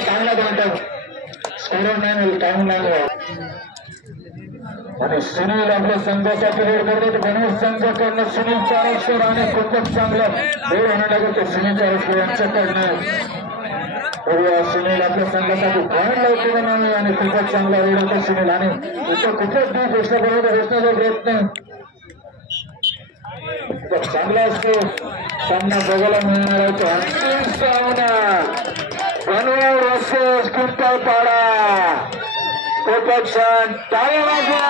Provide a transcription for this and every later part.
चांगला बनतात स्कोर नाही टाइम नाही आणि सुनील आपल्या संघासाठी वेळ करतात गणेश संघाकडनं सुनील चारसकर आणि खूपच चांगला वेळ होणार लागतो सुनील चारसकर यांच्याकडनं सुनील आपल्या संघासाठी पॉईंट लावतो नाही आणि खूपच चांगला वेळ होतो सुनील आणि इथं खूपच दूर घोषणाबरोबर घोषणाचा प्रयत्न चांगला असतो सामना बघायला मिळणार आहे अंतिम सामना बनवा वर्सेस पिंपळपाडा खूपच छान टाळ्या वाजवा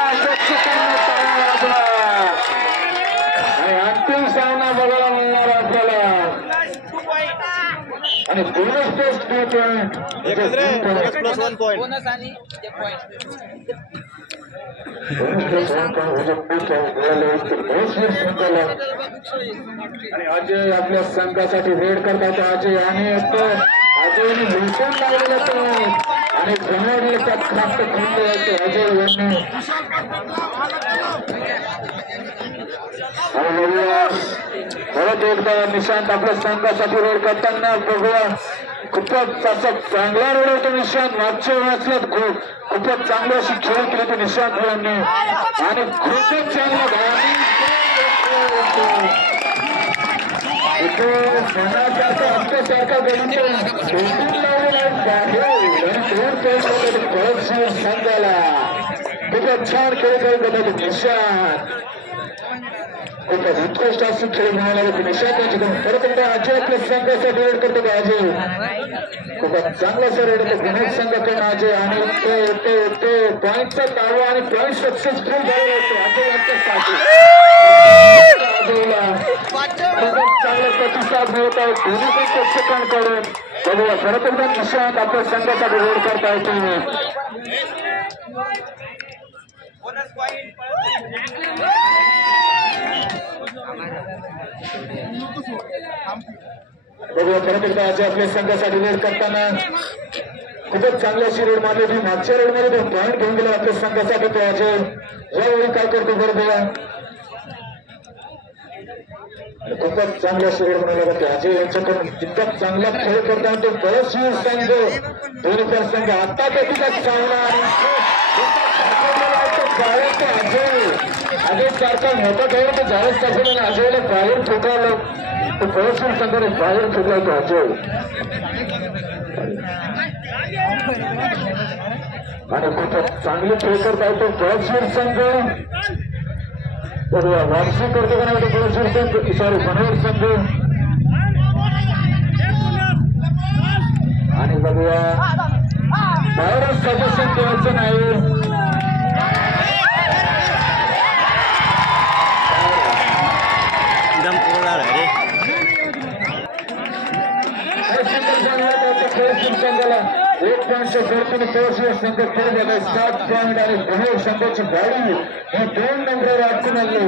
आणि अंतिम सामना बघायला मिळणार आपल्याला आणि बोनस टेस्ट आणि अजय आपल्या संघासाठी वेळ करतात अजय आणि अजयने भेटून लागलेला तो आणि गणवडले त्यात प्राप्त करून अजय यांनी परत एकदा निशांत आपल्या संघासाठी वेळ करताना बघूया खूपच असा चांगला रोड होतो निशांत मागच्या वेळेस खूपच चांगली अशी खेळ केली होती निशांत यांनी आणि खूपच चांगला आमच्यासारखा गणित संघाला खूपच छान खेळ करत निशांत खूपच उत्कृष्ट अशी खेळ मिळाला निशांत परत एकदा अजय आपल्या संघासाठी वेळ करतो का अजय खूपच चांगला सर येतो गणेश संघाकडून अजय आणि ते पॉईंटचा दावा आणि पॉईंट सक्सेसफुल झालेला होतो अजय यांच्यासाठी अजयला खूपच चांगला प्रतिसाद मिळत आहे दोन्ही पण प्रेक्षकांकडून बघूया परत एकदा निशांत आपल्या संघासाठी वेळ करता येतो बघूया परत एकदा अजय आपल्या संघासाठी वेळ करताना खूपच चांगली अशी रेड मारली होती मागच्या रेडमध्ये तो पॉईंट घेऊन गेला आपल्या संघासाठी तो अजय यावेळी काय करतो बरोबर खूपच चांगली अशी रेड म्हणायला लागते अजय यांच्याकडून जितका चांगला खेळ करताना तो बरंच संघ दोन्ही पण संघ आता त्याचा चांगला अजय सारखा मोठा खेळ तो जावेद सारखं अजयला बाहेर ठोकावलं तो बरंच संघाने बाहेर ठोकला तो अजय आणि खूपच चांगले खेळ करता येतो बळशीर संघ बघूया वापसी करतो का नाही तो बळशीर संघ सॉरी बनवर संघ आणि बघूया बाहेरच सदस्य ठेवायचं नाही संघाला 1 पॉईंट जोडून पोहोचले संघ खेळ झाले 7 पॉईंट आणि बनवर संघाची गाडी हे 2 नंबरवर अडकून आले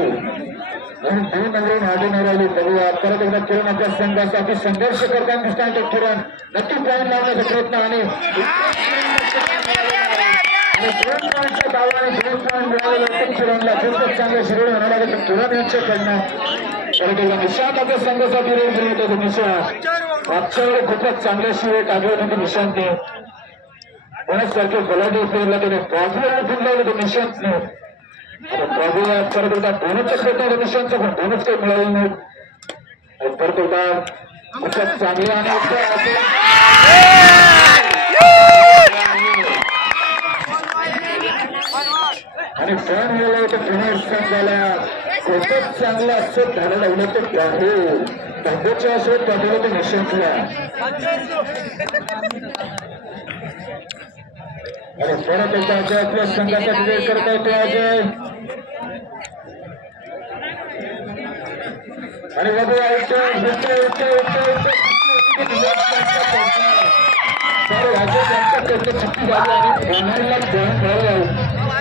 आणि 2 नंबरवरून आढळून आले बघूया परत एकदा किरण आपल्या संघासाठी संघर्ष करताना दिसतात किरण नक्की पॉईंट लावण्याचा प्रयत्न आणि 2 पॉईंटच्या दावाने 2 पॉईंट मिळाले किरणला खूपच चांगले शिरोड होणार आहे किरण यांच्याकडनं परत एकदा निशांत आपल्या संघासाठी रेड दिली होती निशांत मागच्या वेळी खूपच चांगल्या शिवे टाकले होते निशांतने सारखे बलाढ्य प्लेअरला त्याने बाजूला उठून लावले होते निशांतने बाजूला परत एकदा बोनसचा प्रयत्न होता निशांतचा पण बोनस काही मिळालं नाही परत एकदा खूपच चांगले आणि फॅन मिळाला होता पुणे संघाला खूपच चांगलं असं धाडा लावलं तर दहाच्या असं पाठवलं होतं निशांतला आणि परत एकदा अजय आपल्या संघासाठी वेळ करता येतो अजय आणि बघूया अजय चुकी झाली आणि बोनायला घेऊन मिळाला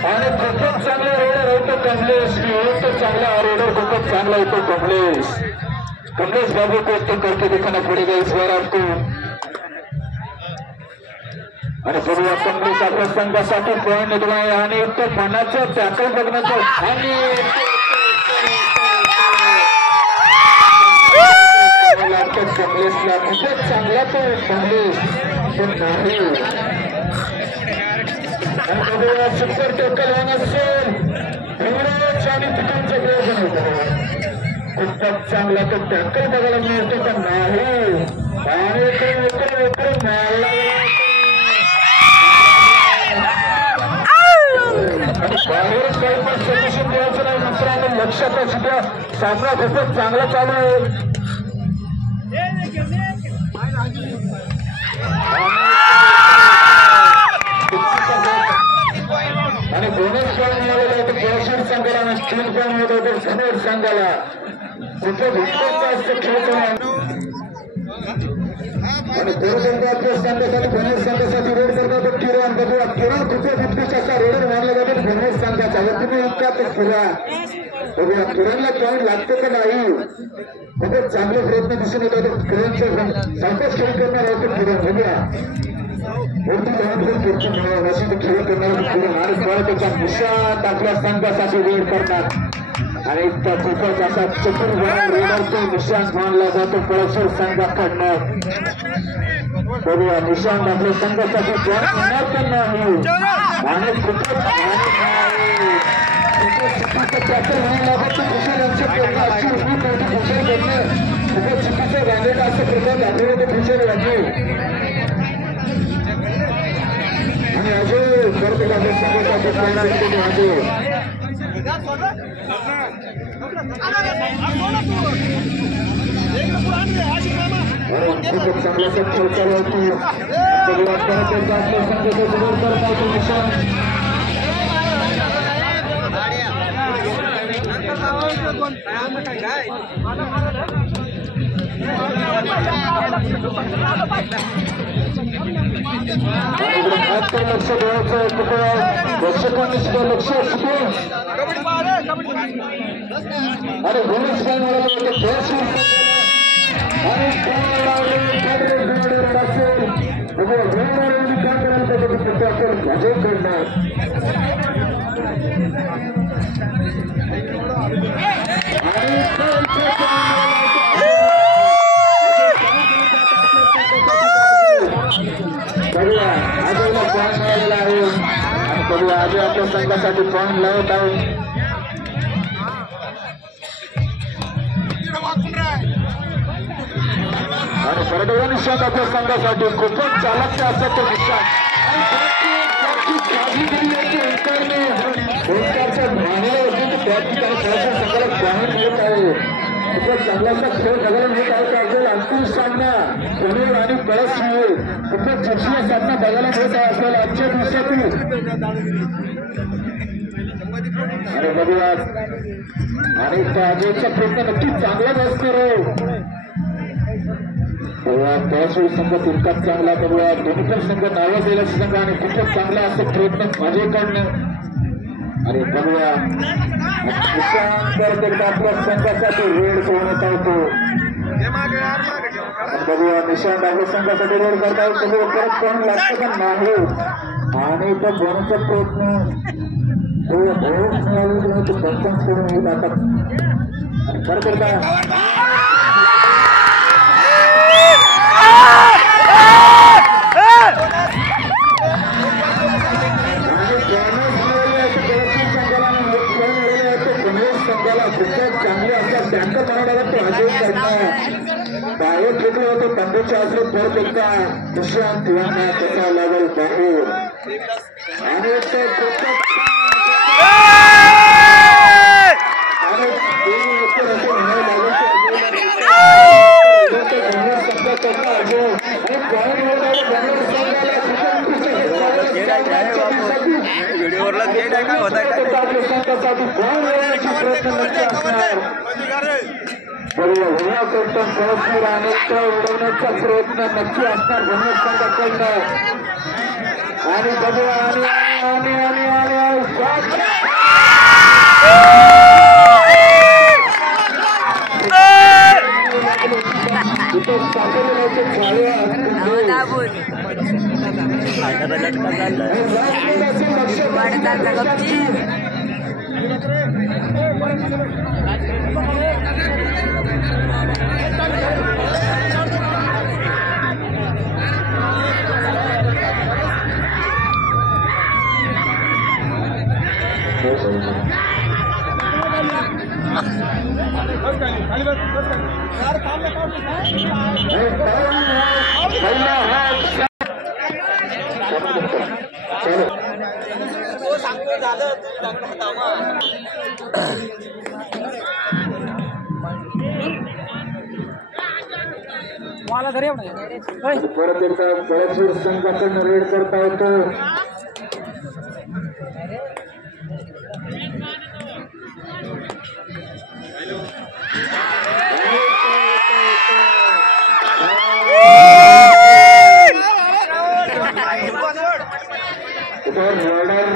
आणि खूपच चांगला रेडर होतो कमलेश तो चांगला रेडर खूपच चांगला होतो कमलेश बाबू को तो करके दिखाना पड़ेगा इस बार आपको आणि बघूया कमलेश आपल्या संघासाठी पॉईंट येतो आणि तो मनाचं टॅकल बघण्याचं आणि तो कमलेशला खूपच चांगला तो कमलेश पण नाही सुपर टोकल होणार असेल आणि तिकडचे प्रयोजन होतं खूपच चांगला तो टॅकल बघायला मिळतो पण नाही आणि मारला बाहेर काही पण सोल्युशन द्यायचं नाही मित्रांनो लक्षात असू द्या सामना खूपच चांगला चालू आहे आणि बोनस पॉईंट मिळालेला होतं कोळशीर संघाला आणि स्टील पॉईंट मिळत होते समोर संघाला खूपच उत्तम असं खेळतो आणि संघाच्या संघासाठी बोनस संघासाठी रोड करतात किरण बघूया किरण खूपच उत्कृष्ट असा रोडर मानला जातो बोनस संघाचा तुम्ही इतका तो बघूया किरणला पॉईंट लागतो का नाही खूपच चांगले प्रयत्न दिसून येत होते किरणचे सारखंच खेळ करणार होते किरण बघूया वरती जाऊन अशी खेळ करणार किरण आणि त्याच्या निशात आपल्या संघासाठी रोड करतात आणि त्या खूपच असा चतुर रोडरचा निशांत मानला जातो पळसर संघाकडनं बघूया निशांत आपल्या संघासाठी पॉईंट होणार तर नाही आणि खूपच खूपच चुकीचं गाण्याचं असं प्रकार दाखवलं ते भूषण वाटले आणि अजून करतो आपल्या संघासाठी खूपच चांगल्याचा खेळ चालू होती आपल्या संघाचा विरोध करत होतो निशांत लक्ष द्यायचं दर्शकांनी सुद्धा लक्ष असू आणि बोनस काय मिळालं होतं आजला पॉईंट मिळालेला आहे आणि बघूया आज आपल्या संघासाठी पॉईंट लावत आहे आणि परत निशांत आपल्या संघासाठी खूपच चालक असं तो निशांत ओंकारच्या भावनेला होते तर त्या ठिकाणी संघाला पॉईंट मिळत आहे खूपच चांगलासा खेळ बघायला मिळत आहे आपल्याला अंतिम सामना पुणे आणि पळस मिळेल खूपच चर्चीय सामना बघायला मिळत आहे आपल्याला आजच्या दिवसातील आणि बघूया आणि अजयचा प्रयत्न नक्कीच चांगलाच असतो बघूया पळस संघ तितकाच चांगला बघूया दोन्ही पण संघ नावं दिला संघ आणि खूपच चांगला असं प्रयत्न अजयकडनं आणि बघूया आपल्या संघासाठी रेड करण्यात येतो बघूया निशांत आपल्या संघासाठी रेड करता येतो परत पॉईंट लागतो पण नाही आणि त्या बोनचा प्रयत्न मिळाले तो पंचांश करून येत आता खरं करता खूपच चांगले असतात बँका बनवणारा तो अजय करणार बाहेर फेकलं होतं तंबूच्या असले परत एकदा निशांत यांना त्याचा लेवल बाहेर आणि व्हिडिओवरला ते काय होत आहे उडवण्याचा प्रयत्न नक्की असणार बोनस संघाकडनं आणि बघूया आणि आणि परत एकदा गळ्याचीर संघाकडनं रेड करता येतो.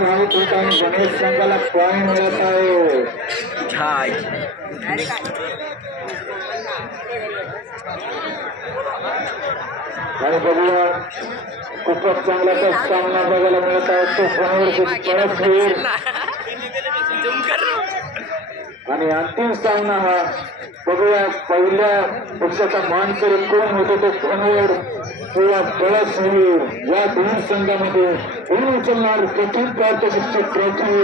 राहत होता आणि गणेश संघाला पॉइंट मिळत आहे. आणि बघूया खूपच चांगला तो सामना बघायला मिळत आहे. तो परत होईल आणि अंतिम सामना हा बघूया पहिल्या पक्षाचा मानकरी कोण होतो तो फोनवर किंवा कळस होईल. या दोन संघामध्ये कोण उचलणार कठीण पारितोषिकची ट्रॉफी.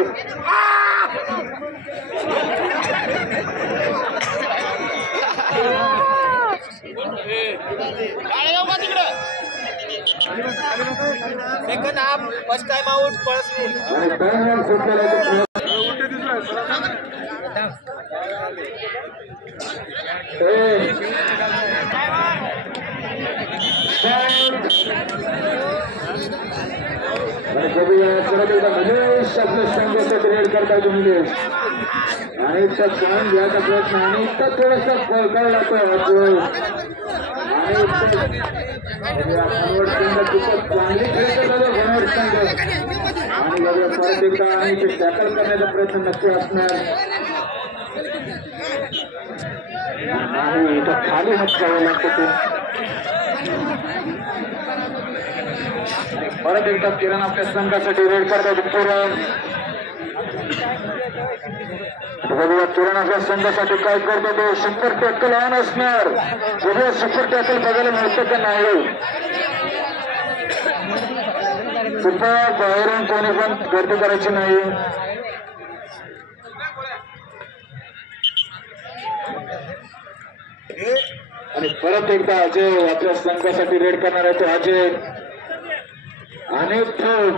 आणि टाइम सुटलेला महेश आपल्या संघासाठी रेड करताय निलेश आणि इतका छान घ्यायचा प्रयत्न आणि इतका थोडासा फळकाळ लागतोय आणि खूपच चांगली खेळ करतो घनवट संघ आणि बघूया परत एकदा आणि ते टॅकल करण्याचा प्रयत्न नक्की असणार आणि इथं खाली हात घ्यावा लागतो ते. परत एकदा किरण आपल्या संघासाठी रेड करतात. बघूया किरण आपल्या संघासाठी काय करतो तो सुपर टॅकल ऑन असणार. बघूया सुपर टॅकल बघायला मिळतं का नाही. सुपर बाहेरून कोणी पण गर्दी करायची नाही. आणि परत एकदा अजय आपल्या संघासाठी रेड करणार आहे. तो अजय आणि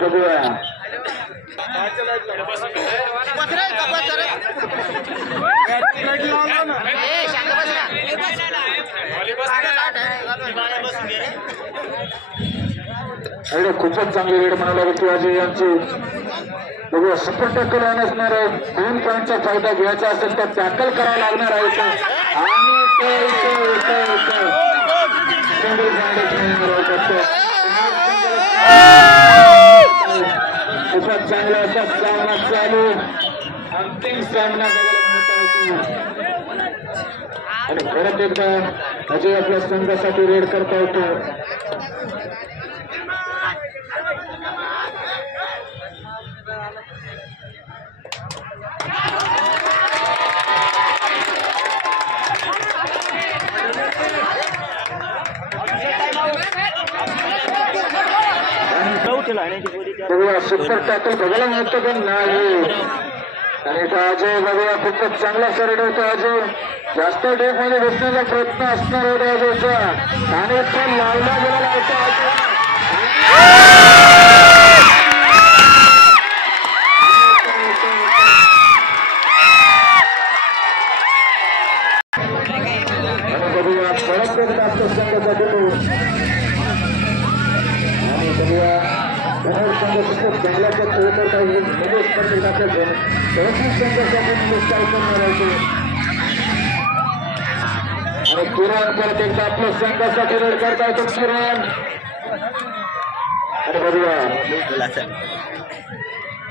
बघूया खूपच चांगली रेड म्हणायला लागेल अजय यांची. बघूया सुपर टॅकल ऑन असणार आहे. 2 पॉईंटचा फायदा घ्यायचा असेल तर टॅकल करावं लागणार आहे. आणि खूपच चांगला असा सामना चालू. अंतिम सामना आणि परत एकदा अजय आपल्या संघासाठी रेड करता येतो. सुपर टॅकल बघायला मिळतं पण नाही. आणि अजय बघूया खूपच चांगला रेड होतो. अजय जास्त डेप मध्ये बसण्याचा प्रयत्न असणार होता अजयचा आणि तो लावला गेलेला होता. बघूया परत एकदा आपल्या संघासाठी आणि बघूया खूपच चांगल्याचा खेळ करता येईल. निलेश पाटील आपल्या संघासाठी निलेश आणि किरण परत एकदा आपल्या संघासाठी रेड करता येतो. किरण आणि बघूया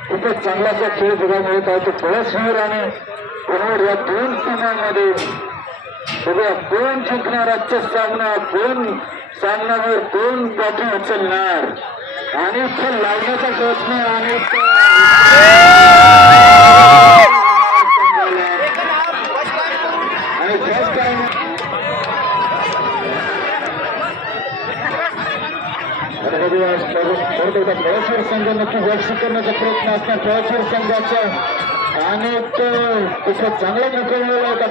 खूपच चांगलाचा खेळ बघायला मिळत आहे. तो कळसवीर आणि घनवट या 2 टीमांमध्ये बघूया कोण जिंकणार आजचा सामना. कोण सामन्यावर कोण ट्रॉफी उचलणार आणि तो लावण्याचा प्रयत्न आणि कळसवीर संघ नक्की वर्ष करण्याचा प्रयत्न असणार कळसवीर संघाचा आणि तो खूपच चांगला मुकाबला होता.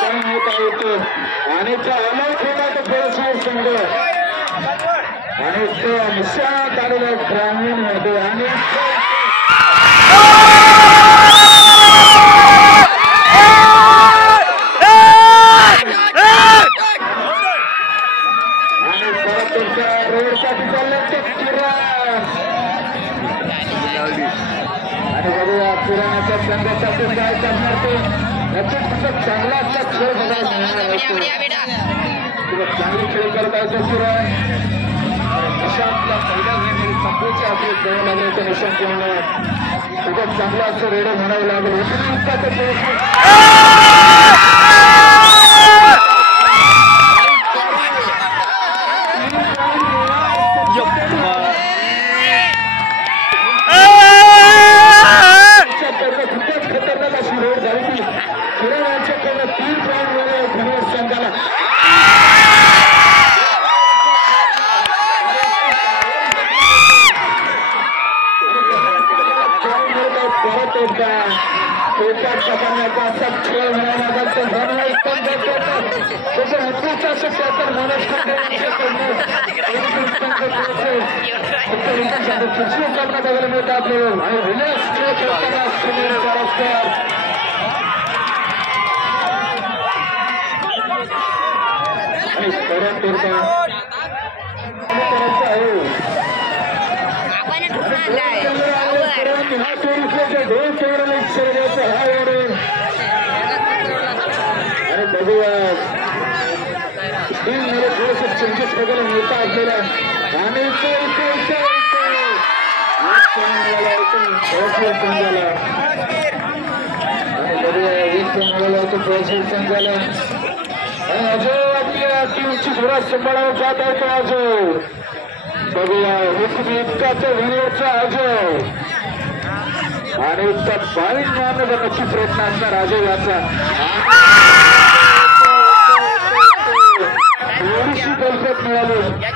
पण इथं आणि तो अलग होता तो कळसवीर संघ आणि तो निशात आलेला ग्रामीण मध्ये आणि चांगली खेळ करत आहे सुरू आहे निशांतला पहिल्या संपूचे आपले खेळ लागले होते निशांत खूपच चांगला असं रेडे म्हणावं लागेल खूपच खतरनाक अशी रेड झाली किरण यांच्याकडनं 3 पॉईंट मिळाले धनुष संघाला परत एकदा एकाच प्रकारचा असा खेळ होण्याचा हक्कूचा शक्य तर मनोज पिछले करना बघायला मिळतं आपल्याला आणि रिलॅक्स खेळ खेळताना आणि परत एकदा करायचं आहे अरे बघूया टीममध्ये थोडेसे चेंजेस बघायला मिळतात आपल्याला आणि संघाला आणि अजय आपल्या टीमची थोडा सांभाळायला जात आहे तो अजय बघूया इतका तो विनोदचा अजय आणि त्या 22 मारण्याचा नक्की प्रयत्न असणार अजय याचा थोडीशी गलफत मिळाली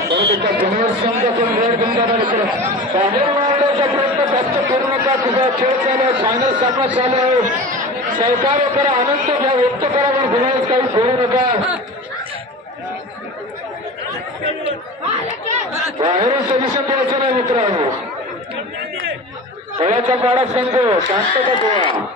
परत एका पुनर् संघातून वेळ घेऊन बाहेर मारण्याचा प्रयत्न जास्त करू नका तुझा खेळ चालू आहे फायनल सामना चालू आहे सहकार्य करा आनंद घ्या व्यक्त करा पण गुन्हा काही बोलू नका बाहेरून सजेशन द्यायचं नाही मित्रांनो खेळाचा पाडा संघ शांतता ठेवा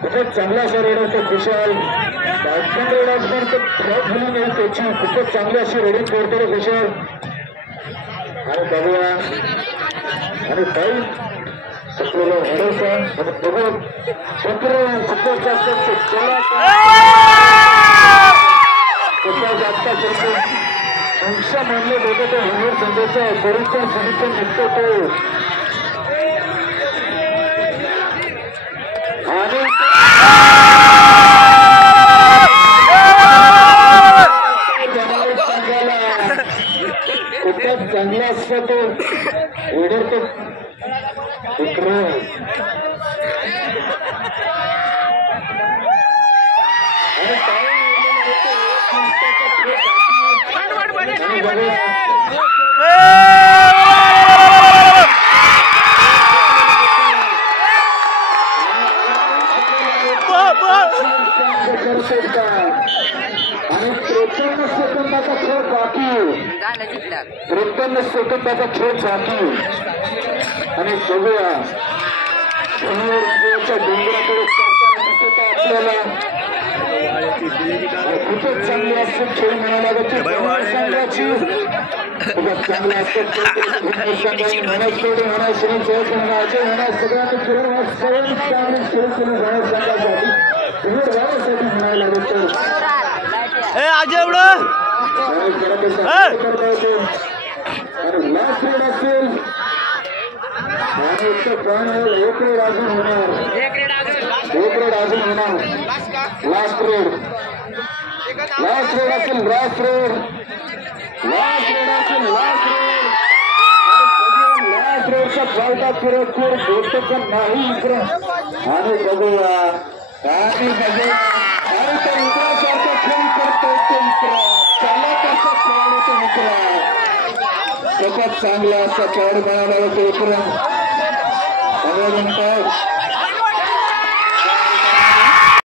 खूपच चांगला असा रेड होतो खुशाल बॅट्समॅन रेड असणार तर फ्लॉप झाली नाही त्याची खूपच चांगली अशी रेडिंग करतो रे खुशाल आणि बघूया आणि काही सगळं हरवसा आणि बघून सगळं खूपच जास्त जास्त चलतो संख्या मानले होते तो हंगर संदेशा बरोबर समिती निघतो तो आणि खूपच चांगला असतो तो ऑर्डर तो आणि 53 सेकंदाचा खेळ बाकी 53 सेकंदाचा खेळ बाकी आणि बघूया डोंगराकडे दिसत आहे आपल्याला खूपच चांगली असते खेळ म्हणायला लागत संघाची खूपच चांगला असते म्हणा शेवटी म्हणा श्री जयस म्हणा अजय म्हणा सगळ्यांनी खेळ सर्वांनी चांगली खेळ केली म्हणा संघासाठी जाण्यासाठी म्हणायला लागत आणि लास्ट रेड असेल आणि एक रेड अजून होणार लास्ट रेड असेल लास्ट रेडचा मोबाईलचा किरकोळ बोलतो का नाही इकडं आणि बघूया आणि बघूया आणि तो इकडासारखा खेळ करतो तो इकडं त्याला कसा खेळाडू तो इकडं सगळ्यात चांगला असा खेळाडू मिळाला होतो इकडं 15 मिनिटं